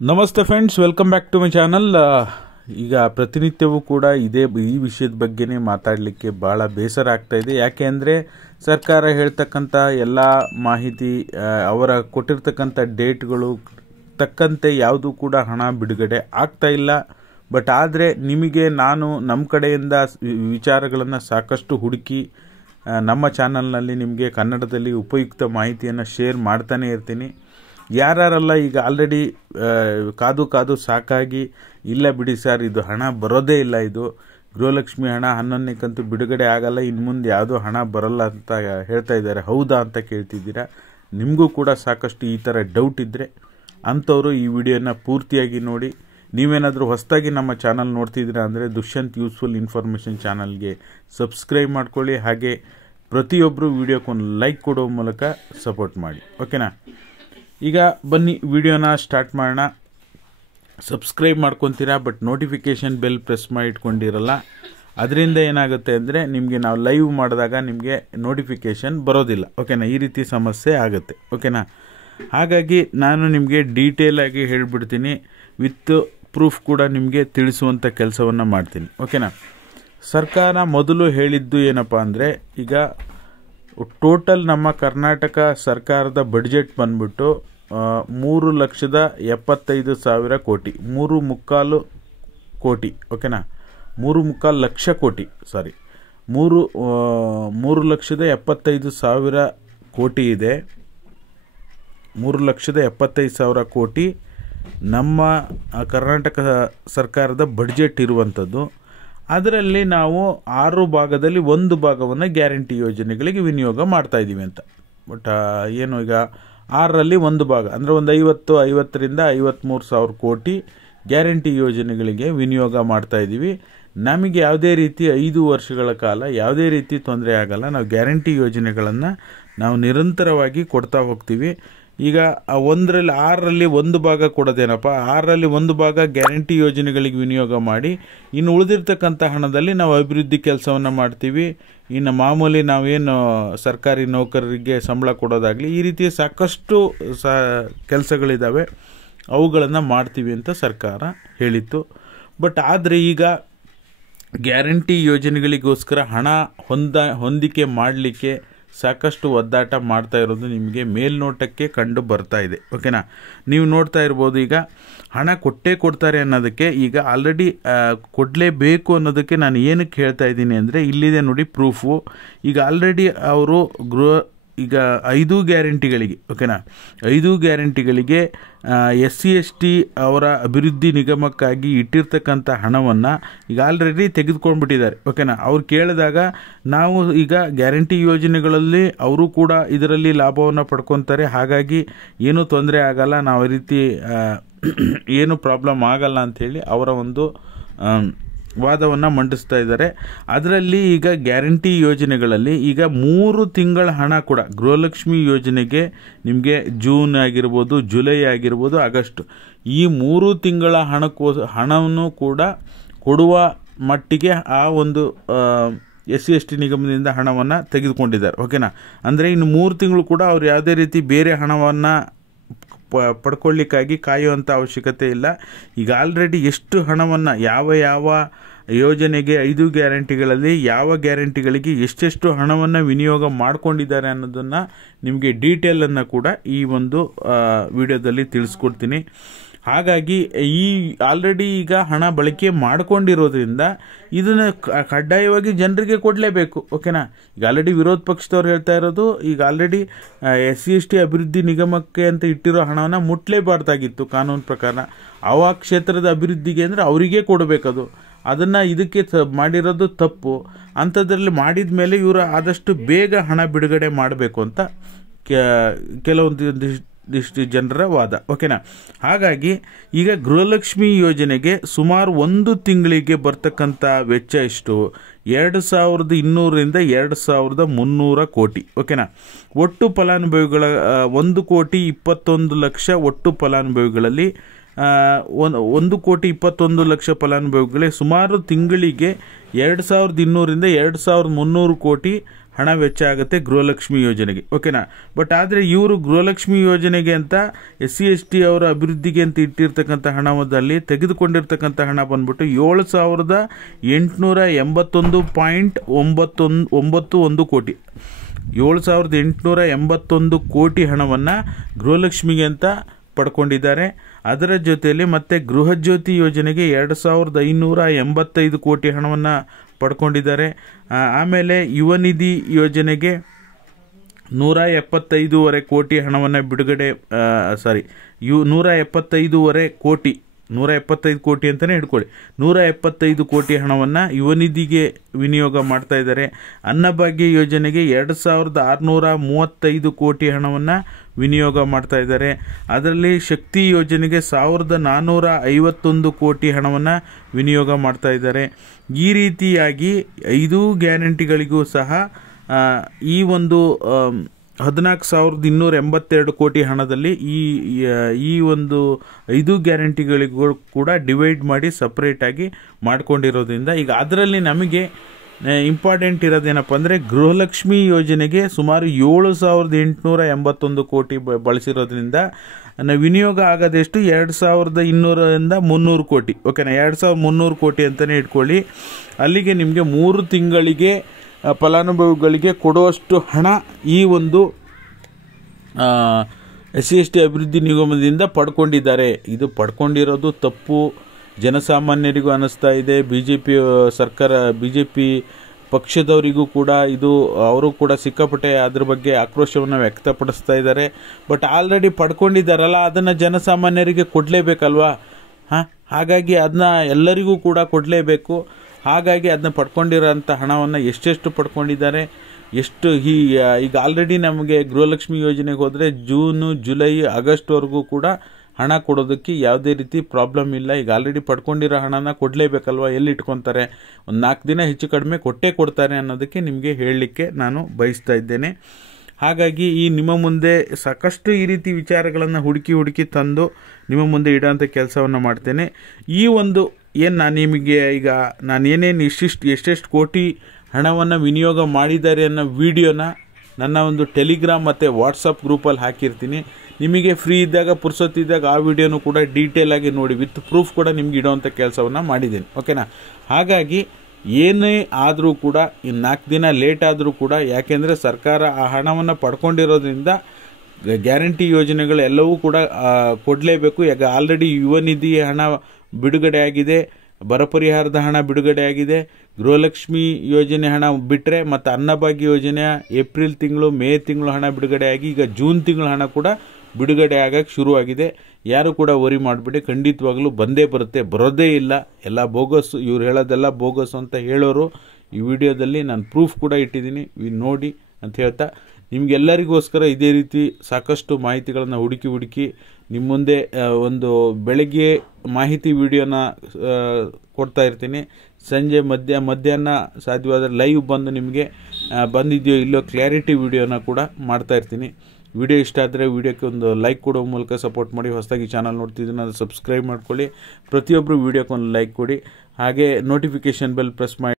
ನಮಸ್ತೆ friends, welcome back to my channel. ಈಗ ಪ್ರತಿನಿತ್ಯವೂ ಕೂಡ ಈ ವಿಷಯದ ಬಗ್ಗೆನೇ ಮಾತಾಡಲಿಕ್ಕೆ ಭಾಳ ಬೇಸರ ಆಗ್ತಾ ಇದೆ. ಯಾಕೆ ಅಂದರೆ ಸರ್ಕಾರ ಹೇಳ್ತಕ್ಕಂಥ ಎಲ್ಲ ಮಾಹಿತಿ, ಅವರ ಕೊಟ್ಟಿರ್ತಕ್ಕಂಥ ಡೇಟ್ಗಳು ತಕ್ಕಂತೆ ಯಾವುದೂ ಕೂಡ ಹಣ ಬಿಡುಗಡೆ ಆಗ್ತಾ ಇಲ್ಲ. ಬಟ್ ಆದರೆ ನಿಮಗೆ ನಾನು ನಮ್ಮ ಕಡೆಯಿಂದ ವಿಚಾರಗಳನ್ನು ಸಾಕಷ್ಟು ಹುಡುಕಿ ನಮ್ಮ ಚಾನಲ್ನಲ್ಲಿ ನಿಮಗೆ ಕನ್ನಡದಲ್ಲಿ ಉಪಯುಕ್ತ ಮಾಹಿತಿಯನ್ನು ಶೇರ್ ಮಾಡ್ತಾನೆ ಇರ್ತೀನಿ. ಯಾರೆಲ್ಲ ಈಗ ಆಲ್ರೆಡಿ ಕಾದು ಸಾಕಾಗಿ ಇಲ್ಲ ಬಿಡಿ ಸರ್, ಇದು ಹಣ ಬರೋದೇ ಇಲ್ಲ, ಇದು ಗೃಹಲಕ್ಷ್ಮಿ ಹಣ 11ನೇ ಕಂತು ಬಿಡುಗಡೆ ಆಗಲ್ಲ, ಇನ್ನು ಮುಂದೆ ಯಾವುದೋ ಹಣ ಬರಲ್ಲ ಅಂತ ಹೇಳ್ತಾ ಇದ್ದಾರೆ, ಹೌದಾ ಅಂತ ಕೇಳ್ತಿದ್ದೀರಾ. ನಿಮಗೂ ಕೂಡ ಸಾಕಷ್ಟು ಈ ಥರ ಡೌಟ್ ಇದ್ದರೆ ಅಂಥವರು ಈ ವಿಡಿಯೋನ ಪೂರ್ತಿಯಾಗಿ ನೋಡಿ. ನೀವೇನಾದರೂ ಹೊಸದಾಗಿ ನಮ್ಮ ಚಾನಲ್ ನೋಡ್ತಿದ್ದೀರಾ ಅಂದರೆ ದುಷ್ಯಂತ್ ಯೂಸ್ಫುಲ್ ಇನ್ಫಾರ್ಮೇಷನ್ ಚಾನಲ್ಗೆ ಸಬ್ಸ್ಕ್ರೈಬ್ ಮಾಡ್ಕೊಳ್ಳಿ. ಹಾಗೆ ಪ್ರತಿಯೊಬ್ಬರು ವಿಡಿಯೋಕ್ಕೊಂದು ಲೈಕ್ ಕೊಡೋ ಮೂಲಕ ಸಪೋರ್ಟ್ ಮಾಡಿ, ಓಕೆನಾ. ಈಗ ಬನ್ನಿ ವಿಡಿಯೋನ ಸ್ಟಾರ್ಟ್ ಮಾಡೋಣ. ಸಬ್ಸ್ಕ್ರೈಬ್ ಮಾಡ್ಕೊತೀರಾ, ಬಟ್ ನೋಟಿಫಿಕೇಷನ್ ಬೆಲ್ ಪ್ರೆಸ್ ಮಾಡಿ ಇಟ್ಕೊಂಡಿರಲ್ಲ. ಅದರಿಂದ ಏನಾಗುತ್ತೆ ಅಂದರೆ ನಿಮಗೆ ನಾವು ಲೈವ್ ಮಾಡಿದಾಗ ನಿಮಗೆ ನೋಟಿಫಿಕೇಷನ್ ಬರೋದಿಲ್ಲ, ಓಕೆನಾ. ಈ ರೀತಿ ಸಮಸ್ಯೆ ಆಗುತ್ತೆ, ಓಕೆನಾ. ಹಾಗಾಗಿ ನಾನು ನಿಮಗೆ ಡೀಟೇಲಾಗಿ ಹೇಳಿಬಿಡ್ತೀನಿ, ವಿತ್ ಪ್ರೂಫ್ ಕೂಡ ನಿಮಗೆ ತಿಳಿಸುವಂಥ ಕೆಲಸವನ್ನು ಮಾಡ್ತೀನಿ, ಓಕೆನಾ. ಸರ್ಕಾರ ಮೊದಲು ಹೇಳಿದ್ದು ಏನಪ್ಪ ಅಂದರೆ, ಈಗ ಟೋಟಲ್ ನಮ್ಮ ಕರ್ನಾಟಕ ಸರ್ಕಾರದ ಬಡ್ಜೆಟ್ ಬಂದ್ಬಿಟ್ಟು 3,75,000 ಕೋಟಿ, 3.25 ಕೋಟಿ, ಓಕೆನಾ. 3.25 ಲಕ್ಷ ಕೋಟಿ, ಸಾರಿ, 3,75,000 ಕೋಟಿ ಇದೆ. 3,75,000 ಕೋಟಿ ನಮ್ಮ ಕರ್ನಾಟಕ ಸರ್ಕಾರದ ಬಡ್ಜೆಟ್ ಇರುವಂಥದ್ದು. ಅದರಲ್ಲಿ ನಾವು 6 ಭಾಗದಲ್ಲಿ 1 ಭಾಗವನ್ನು ಗ್ಯಾರಂಟಿ ಯೋಜನೆಗಳಿಗೆ ವಿನಿಯೋಗ ಮಾಡ್ತಾ ಇದ್ದೀವಿ ಅಂತ. ಬಟ್ ಏನು, ಈಗ 6ರಲ್ಲಿ 1 ಭಾಗ ಅಂದರೆ ಒಂದು 50ರಿಂದ 53,000 ಕೋಟಿ ಗ್ಯಾರಂಟಿ ಯೋಜನೆಗಳಿಗೆ ವಿನಿಯೋಗ ಮಾಡ್ತಾ ಇದ್ದೀವಿ. ನಮಗೆ ಯಾವುದೇ ರೀತಿ 5 ವರ್ಷಗಳ ಕಾಲ ಯಾವುದೇ ರೀತಿ ತೊಂದರೆ ಆಗಲ್ಲ. ನಾವು ಗ್ಯಾರಂಟಿ ಯೋಜನೆಗಳನ್ನು ನಾವು ನಿರಂತರವಾಗಿ ಕೊಡ್ತಾ ಹೋಗ್ತೀವಿ. ಈಗ 6ರಲ್ಲಿ 1 ಭಾಗ ಕೊಡೋದೇನಪ್ಪ, 6ರಲ್ಲಿ 1 ಭಾಗ ಗ್ಯಾರಂಟಿ ಯೋಜನೆಗಳಿಗೆ ವಿನಿಯೋಗ ಮಾಡಿ, ಇನ್ನು ಉಳಿದಿರ್ತಕ್ಕಂಥ ಹಣದಲ್ಲಿ ನಾವು ಅಭಿವೃದ್ಧಿ ಕೆಲಸವನ್ನು ಮಾಡ್ತೀವಿ. ಇನ್ನು ಮಾಮೂಲಿ ನಾವೇನು ಸರ್ಕಾರಿ ನೌಕರರಿಗೆ ಸಂಬಳ ಕೊಡೋದಾಗಲಿ, ಈ ರೀತಿಯ ಸಾಕಷ್ಟು ಕೆಲಸಗಳಿದ್ದಾವೆ, ಅವುಗಳನ್ನು ಮಾಡ್ತೀವಿ ಅಂತ ಸರ್ಕಾರ ಹೇಳಿತ್ತು. ಬಟ್ ಆದರೆ ಈಗ ಗ್ಯಾರಂಟಿ ಯೋಜನೆಗಳಿಗೋಸ್ಕರ ಹಣ ಹೊಂದಿಕೆ ಮಾಡಲಿಕ್ಕೆ ಸಾಕಷ್ಟು ಒದ್ದಾಟ ಮಾಡ್ತಾ ಇರೋದು ನಿಮಗೆ ಮೇಲ್ನೋಟಕ್ಕೆ ಕಂಡು ಬರ್ತಾ ಇದೆ, ಓಕೆನಾ. ನೀವು ನೋಡ್ತಾ ಇರ್ಬೋದು, ಈಗ ಹಣ ಕೊಡ್ತಾರೆ ಅನ್ನೋದಕ್ಕೆ, ಈಗ ಆಲ್ರೆಡಿ ಕೊಡಲೇಬೇಕು ಅನ್ನೋದಕ್ಕೆ ನಾನು ಏನಕ್ಕೆ ಹೇಳ್ತಾ ಇದ್ದೀನಿ ಅಂದರೆ, ಇಲ್ಲಿದೆ ನೋಡಿ ಪ್ರೂಫು. ಈಗ ಆಲ್ರೆಡಿ ಅವರು ಈಗ 5 ಗ್ಯಾರಂಟಿಗಳಿಗೆ, ಓಕೆನಾ, 5 ಗ್ಯಾರಂಟಿಗಳಿಗೆ SC/ST ಅವರ ಅಭಿವೃದ್ಧಿ ನಿಗಮಕ್ಕಾಗಿ ಇಟ್ಟಿರ್ತಕ್ಕಂಥ ಹಣವನ್ನು ಈಗ ಆಲ್ರೆಡಿ ತೆಗೆದುಕೊಂಡ್ಬಿಟ್ಟಿದ್ದಾರೆ, ಓಕೆನಾ. ಅವ್ರು ಕೇಳಿದಾಗ ನಾವು ಈಗ ಗ್ಯಾರಂಟಿ ಯೋಜನೆಗಳಲ್ಲಿ ಅವರು ಕೂಡ ಇದರಲ್ಲಿ ಲಾಭವನ್ನು ಪಡ್ಕೊತಾರೆ, ಹಾಗಾಗಿ ಏನೂ ತೊಂದರೆ ಆಗಲ್ಲ, ನಾವು ಈ ರೀತಿ ಏನು ಪ್ರಾಬ್ಲಮ್ ಆಗಲ್ಲ ಅಂಥೇಳಿ ಅವರ ಒಂದು ವಾದವನ್ನು ಮಂಡಿಸ್ತಾ ಇದ್ದಾರೆ. ಅದರಲ್ಲಿ ಈಗ ಗ್ಯಾರಂಟಿ ಯೋಜನೆಗಳಲ್ಲಿ ಈಗ 3 ತಿಂಗಳ ಹಣ ಕೂಡ ಗೃಹಲಕ್ಷ್ಮಿ ಯೋಜನೆಗೆ ನಿಮಗೆ ಜೂನ್ ಆಗಿರ್ಬೋದು, ಜುಲೈ ಆಗಿರ್ಬೋದು, ಆಗಸ್ಟ್, ಈ 3 ತಿಂಗಳ ಹಣವನ್ನು ಕೂಡ ಕೊಡುವ ಮಟ್ಟಿಗೆ ಆ ಒಂದು SC/ST ನಿಗಮದಿಂದ ಹಣವನ್ನು ತೆಗೆದುಕೊಂಡಿದ್ದಾರೆ, ಓಕೆನಾ. ಅಂದರೆ ಇನ್ನು 3 ತಿಂಗಳು ಕೂಡ ಅವ್ರು ಯಾವುದೇ ರೀತಿ ಬೇರೆ ಹಣವನ್ನು ಪಡ್ಕೊಳ್ಳಿಕ್ಕಾಗಿ ಕಾಯುವಂಥ ಅವಶ್ಯಕತೆ ಇಲ್ಲ. ಈಗ ಆಲ್ರೆಡಿ ಎಷ್ಟು ಹಣವನ್ನು ಯಾವ ಯೋಜನೆಗೆ 5 ಗ್ಯಾರಂಟಿಗಳಲ್ಲಿ ಯಾವ ಗ್ಯಾರಂಟಿಗಳಿಗೆ ಎಷ್ಟೆಷ್ಟು ಹಣವನ್ನು ವಿನಿಯೋಗ ಮಾಡಿಕೊಂಡಿದ್ದಾರೆ ಅನ್ನೋದನ್ನು ನಿಮಗೆ ಡೀಟೇಲನ್ನು ಕೂಡ ಈ ಒಂದು ವಿಡಿಯೋದಲ್ಲಿ ತಿಳಿಸ್ಕೊಡ್ತೀನಿ. ಹಾಗಾಗಿ ಈ ಆಲ್ರೆಡಿ ಈಗ ಹಣ ಬಳಕೆ ಮಾಡಿಕೊಂಡಿರೋದ್ರಿಂದ ಇದನ್ನು ಕಡ್ಡಾಯವಾಗಿ ಜನರಿಗೆ ಕೊಡಲೇಬೇಕು, ಓಕೆನಾ. ಈಗ ಆಲ್ರೆಡಿ ವಿರೋಧ ಪಕ್ಷದವ್ರು ಹೇಳ್ತಾ ಇರೋದು, ಈಗ ಆಲ್ರೆಡಿ SC/ST ಅಭಿವೃದ್ಧಿ ನಿಗಮಕ್ಕೆ ಅಂತ ಇಟ್ಟಿರೋ ಹಣವನ್ನು ಮುಟ್ಲೇಬಾರ್ದಾಗಿತ್ತು ಕಾನೂನು ಪ್ರಕಾರ. ಆ ಕ್ಷೇತ್ರದ ಅಭಿವೃದ್ಧಿಗೆ ಅಂದರೆ ಅವರಿಗೆ ಕೊಡಬೇಕದು, ಅದನ್ನು ಇದಕ್ಕೆ ಮಾಡಿರೋದು ತಪ್ಪು. ಅಂಥದ್ರಲ್ಲಿ ಮಾಡಿದ ಮೇಲೆ ಇವರು ಆದಷ್ಟು ಬೇಗ ಹಣ ಬಿಡುಗಡೆ ಮಾಡಬೇಕು ಅಂತ ಕೆಲವೊಂದಿಷ್ಟು ಜನರ ವಾದ, ಓಕೆನಾ. ಹಾಗಾಗಿ ಈಗ ಗೃಹಲಕ್ಷ್ಮಿ ಯೋಜನೆಗೆ ಸುಮಾರು 1 ತಿಂಗಳಿಗೆ ಬರ್ತಕ್ಕಂಥ ವೆಚ್ಚ ಎಷ್ಟು, 2,200ರಿಂದ 2,300 ಕೋಟಿ, ಓಕೆನಾ. ಒಟ್ಟು ಫಲಾನುಭವಿಗಳ 1,21,00,000 ಒಟ್ಟು ಫಲಾನುಭವಿಗಳಲ್ಲಿ 1,21,00,000 ಫಲಾನುಭವಿಗಳೇ ಸುಮಾರು ತಿಂಗಳಿಗೆ 2,200ರಿಂದ 2,300 ಕೋಟಿ ಹಣ ವೆಚ್ಚ ಆಗುತ್ತೆ ಗೃಹಲಕ್ಷ್ಮಿ ಯೋಜನೆಗೆ, ಓಕೆನಾ. ಬಟ್ ಆದರೆ ಇವರು ಗೃಹಲಕ್ಷ್ಮಿ ಯೋಜನೆಗೆ ಅಂತ SC/ST ಅವರ ಅಭಿವೃದ್ಧಿಗೆ ಅಂತ ಇಟ್ಟಿರ್ತಕ್ಕಂಥ ಹಣದಲ್ಲಿ ತೆಗೆದುಕೊಂಡಿರ್ತಕ್ಕಂಥ ಹಣ ಬಂದ್ಬಿಟ್ಟು 7,881.91 ಕೋಟಿ, 7,881 ಕೋಟಿ ಹಣವನ್ನು ಗೃಹಲಕ್ಷ್ಮಿಗೆ ಅಂತ ಪಡ್ಕೊಂಡಿದ್ದಾರೆ. ಅದರ ಜೊತೆಯಲ್ಲಿ ಮತ್ತೆ ಗೃಹ ಜ್ಯೋತಿ ಯೋಜನೆಗೆ 2,585 ಕೋಟಿ ಹಣವನ್ನು ಪಡ್ಕೊಂಡಿದ್ದಾರೆ. ಆಮೇಲೆ ಯುವ ನಿಧಿ ಯೋಜನೆಗೆ 175.25 ಕೋಟಿ ಹಣವನ್ನು ಬಿಡುಗಡೆ 175 ಕೋಟಿ ಅಂತಲೇ ಹಿಡ್ಕೊಳ್ಳಿ, 175 ಕೋಟಿ ಹಣವನ್ನು ಯುವ ನಿಧಿಗೆ ವಿನಿಯೋಗ ಮಾಡ್ತಾ ಇದ್ದಾರೆ. ಅನ್ನಭಾಗ್ಯ ಯೋಜನೆಗೆ 2,635 ಕೋಟಿ ಹಣವನ್ನು ವಿನಿಯೋಗ ಮಾಡ್ತಾ ಇದ್ದಾರೆ. ಅದರಲ್ಲಿ ಶಕ್ತಿ ಯೋಜನೆಗೆ 1,451 ಕೋಟಿ ಹಣವನ್ನು ವಿನಿಯೋಗ ಮಾಡ್ತಾ ಇದ್ದಾರೆ. ಈ ರೀತಿಯಾಗಿ 5 ಗ್ಯಾರಂಟಿಗಳಿಗೂ ಸಹ ಈ ಒಂದು 14,282 ಕೋಟಿ ಹಣದಲ್ಲಿ ಈ ಒಂದು 5 ಗ್ಯಾರಂಟಿಗಳಿಗೂ ಕೂಡ ಡಿವೈಡ್ ಮಾಡಿ ಸಪ್ರೇಟಾಗಿ ಮಾಡ್ಕೊಂಡಿರೋದ್ರಿಂದ ಈಗ ಅದರಲ್ಲಿ ನಮಗೆ ಇಂಪಾರ್ಟೆಂಟ್ ಇರೋದೇನಪ್ಪ ಅಂದರೆ ಗೃಹಲಕ್ಷ್ಮಿ ಯೋಜನೆಗೆ ಸುಮಾರು 7,881 ಕೋಟಿ ಬಳಸಿರೋದ್ರಿಂದ ವಿನಿಯೋಗ ಆಗೋದೆಷ್ಟು 2,200ರಿಂದ 300 ಕೋಟಿ, ಓಕೆನಾ. 2,300 ಕೋಟಿ ಅಂತಲೇ ಇಟ್ಕೊಳ್ಳಿ. ಅಲ್ಲಿಗೆ ನಿಮಗೆ 3 ತಿಂಗಳಿಗೆ ಫಲಾನುಭವಿಗಳಿಗೆ ಕೊಡುವಷ್ಟು ಹಣ ಈ ಒಂದು SC/ST ಅಭಿವೃದ್ಧಿ ನಿಗಮದಿಂದ ಪಡ್ಕೊಂಡಿದ್ದಾರೆ. ಇದು ಪಡ್ಕೊಂಡಿರೋದು ತಪ್ಪು ಜನಸಾಮಾನ್ಯರಿಗೂ ಅನ್ನಿಸ್ತಾ ಇದೆ. BJP ಪಕ್ಷದವರಿಗೂ ಕೂಡ ಇದು, ಅವರು ಕೂಡ ಸಿಕ್ಕಾಪಟ್ಟೆ ಅದ್ರ ಬಗ್ಗೆ ಆಕ್ರೋಶವನ್ನು ವ್ಯಕ್ತಪಡಿಸ್ತಾ ಇದ್ದಾರೆ. ಬಟ್ ಆಲ್ರೆಡಿ ಪಡ್ಕೊಂಡಿದ್ದಾರಲ್ಲ, ಅದನ್ನು ಜನಸಾಮಾನ್ಯರಿಗೆ ಕೊಡಲೇಬೇಕಲ್ವಾ. ಹಾಗಾಗಿ ಅದನ್ನ ಎಲ್ಲರಿಗೂ ಕೂಡ ಕೊಡಲೇಬೇಕು. ಹಾಗಾಗಿ ಅದನ್ನ ಪಡ್ಕೊಂಡಿರೋಂಥ ಹಣವನ್ನು ಎಷ್ಟೆಷ್ಟು ಪಡ್ಕೊಂಡಿದ್ದಾರೆ, ಎಷ್ಟು ಈಗ ಆಲ್ರೆಡಿ ನಮಗೆ ಗೃಹಲಕ್ಷ್ಮಿ ಯೋಜನೆಗೆ ಹೋದರೆ ಜೂನು, ಜುಲೈ, ಆಗಸ್ಟ್ವರೆಗೂ ಕೂಡ ಹಣ ಕೊಡೋದಕ್ಕೆ ಯಾವುದೇ ರೀತಿ ಪ್ರಾಬ್ಲಮ್ ಇಲ್ಲ. ಈಗ ಆಲ್ರೆಡಿ ಪಡ್ಕೊಂಡಿರೋ ಹಣನ ಕೊಡಲೇಬೇಕಲ್ವ, ಎಲ್ಲಿ ಇಟ್ಕೊತಾರೆ, ಒಂದು 4 ದಿನ ಹೆಚ್ಚು ಕಡಿಮೆ ಕೊಟ್ಟೇ ಕೊಡ್ತಾರೆ ಅನ್ನೋದಕ್ಕೆ ನಿಮಗೆ ಹೇಳಲಿಕ್ಕೆ ನಾನು ಬಯಸ್ತಾ ಇದ್ದೇನೆ. ಹಾಗಾಗಿ ನಿಮ್ಮ ಮುಂದೆ ಸಾಕಷ್ಟು ಈ ರೀತಿ ವಿಚಾರಗಳನ್ನು ಹುಡುಕಿ ತಂದು ನಿಮ್ಮ ಮುಂದೆ ಇಡೋಂಥ ಕೆಲಸವನ್ನು ಮಾಡ್ತೇನೆ. ಈ ಒಂದು ಏನು ನಾನು ನಿಮಗೆ ಈಗ ಏನೇನು ಎಷ್ಟೆಷ್ಟು ಕೋಟಿ ಹಣವನ್ನು ವಿನಿಯೋಗ ಮಾಡಿದ್ದಾರೆ ಅನ್ನೋ ವಿಡಿಯೋನ ನನ್ನ ಒಂದು ಟೆಲಿಗ್ರಾಮ್ ಮತ್ತು ವಾಟ್ಸಪ್ ಗ್ರೂಪಲ್ಲಿ ಹಾಕಿರ್ತೀನಿ. ನಿಮಗೆ ಫ್ರೀ ಇದ್ದಾಗ, ಪುರ್ಸೊತ್ತಿದ್ದಾಗ ಆ ವಿಡಿಯೋನು ಕೂಡ ಡೀಟೇಲಾಗಿ ನೋಡಿ, ವಿತ್ ಪ್ರೂಫ್ ಕೂಡ ನಿಮ್ಗೆ ಇಡೋವಂಥ ಕೆಲಸವನ್ನು ಮಾಡಿದ್ದೀನಿ, ಓಕೆನಾ. ಹಾಗಾಗಿ ಏನೇ ಆದರೂ ಕೂಡ 4 ದಿನ ಲೇಟ್ ಆದರೂ ಕೂಡ, ಯಾಕೆಂದರೆ ಸರ್ಕಾರ ಆ ಹಣವನ್ನು ಪಡ್ಕೊಂಡಿರೋದ್ರಿಂದ ಗ್ಯಾರಂಟಿ ಯೋಜನೆಗಳು ಎಲ್ಲವೂ ಕೂಡ ಕೊಡಲೇಬೇಕು. ಈಗ ಆಲ್ರೆಡಿ ಯುವ ನಿಧಿ ಹಣ ಬಿಡುಗಡೆ ಆಗಿದೆ, ಬರ ಪರಿಹಾರದ ಹಣ ಬಿಡುಗಡೆ ಆಗಿದೆ, ಗೃಹಲಕ್ಷ್ಮಿ ಯೋಜನೆ ಹಣ ಬಿಟ್ಟರೆ ಮತ್ತು ಅನ್ನಭಾಗ್ಯ ಯೋಜನೆ ಏಪ್ರಿಲ್ ತಿಂಗಳು, ಮೇ ತಿಂಗಳು ಹಣ ಬಿಡುಗಡೆ ಆಗಿ ಈಗ ಜೂನ್ ತಿಂಗಳು ಹಣ ಕೂಡ ಬಿಡುಗಡೆ ಆಗಕ್ಕೆ ಶುರುವಾಗಿದೆ. ಯಾರು ಕೂಡ ವರಿ ಮಾಡಿಬಿಡಿ, ಖಂಡಿತವಾಗ್ಲೂ ಬಂದೇ ಬರುತ್ತೆ, ಬರೋದೇ ಇಲ್ಲ, ಎಲ್ಲ ಬೋಗಸ್, ಇವ್ರು ಹೇಳೋದೆಲ್ಲ ಬೋಗಸ್ ಅಂತ ಹೇಳೋರು. ಈ ವಿಡಿಯೋದಲ್ಲಿ ನಾನು ಪ್ರೂಫ್ ಕೂಡ ಇಟ್ಟಿದ್ದೀನಿ, ನೋಡಿ ಅಂತ ಹೇಳ್ತಾ ನಿಮಗೆಲ್ಲರಿಗೋಸ್ಕರ ಇದೇ ರೀತಿ ಸಾಕಷ್ಟು ಮಾಹಿತಿಗಳನ್ನು ಹುಡುಕಿ ನಿಮ್ಮ ಮುಂದೆ ಒಂದು ಬೆಳಗ್ಗೆ ಮಾಹಿತಿ ವಿಡಿಯೋನ ಕೊಡ್ತಾ ಇರ್ತೀನಿ. ಸಂಜೆ ಮಧ್ಯಾಹ್ನ ಸಾಧ್ಯವಾದರೆ ಲೈವ್ ಬಂದು ನಿಮಗೆ ಬಂದಿದೆಯೋ ಇಲ್ಲೋ ಕ್ಲಾರಿಟಿ ವಿಡಿಯೋನ ಕೂಡ ಮಾಡ್ತಾ ಇರ್ತೀನಿ. ವಿಡಿಯೋ ಇಷ್ಟ ಆದರೆ ವಿಡಿಯೋಕ್ಕೆ ಒಂದು ಲೈಕ್ ಕೊಡೋ ಮೂಲಕ ಸಪೋರ್ಟ್ ಮಾಡಿ. ಹೊಸದಾಗಿ ಚಾನಲ್ ನೋಡ್ತಿದ್ದೀನಿ, ಅದು ಸಬ್ಸ್ಕ್ರೈಬ್ ಮಾಡ್ಕೊಳ್ಳಿ. ಪ್ರತಿಯೊಬ್ಬರು ವಿಡಿಯೋಕ್ಕೆ ಒಂದು ಲೈಕ್ ಕೊಡಿ, ಹಾಗೆ ನೋಟಿಫಿಕೇಷನ್ ಬೆಲ್ ಪ್ರೆಸ್ ಮಾಡಿ.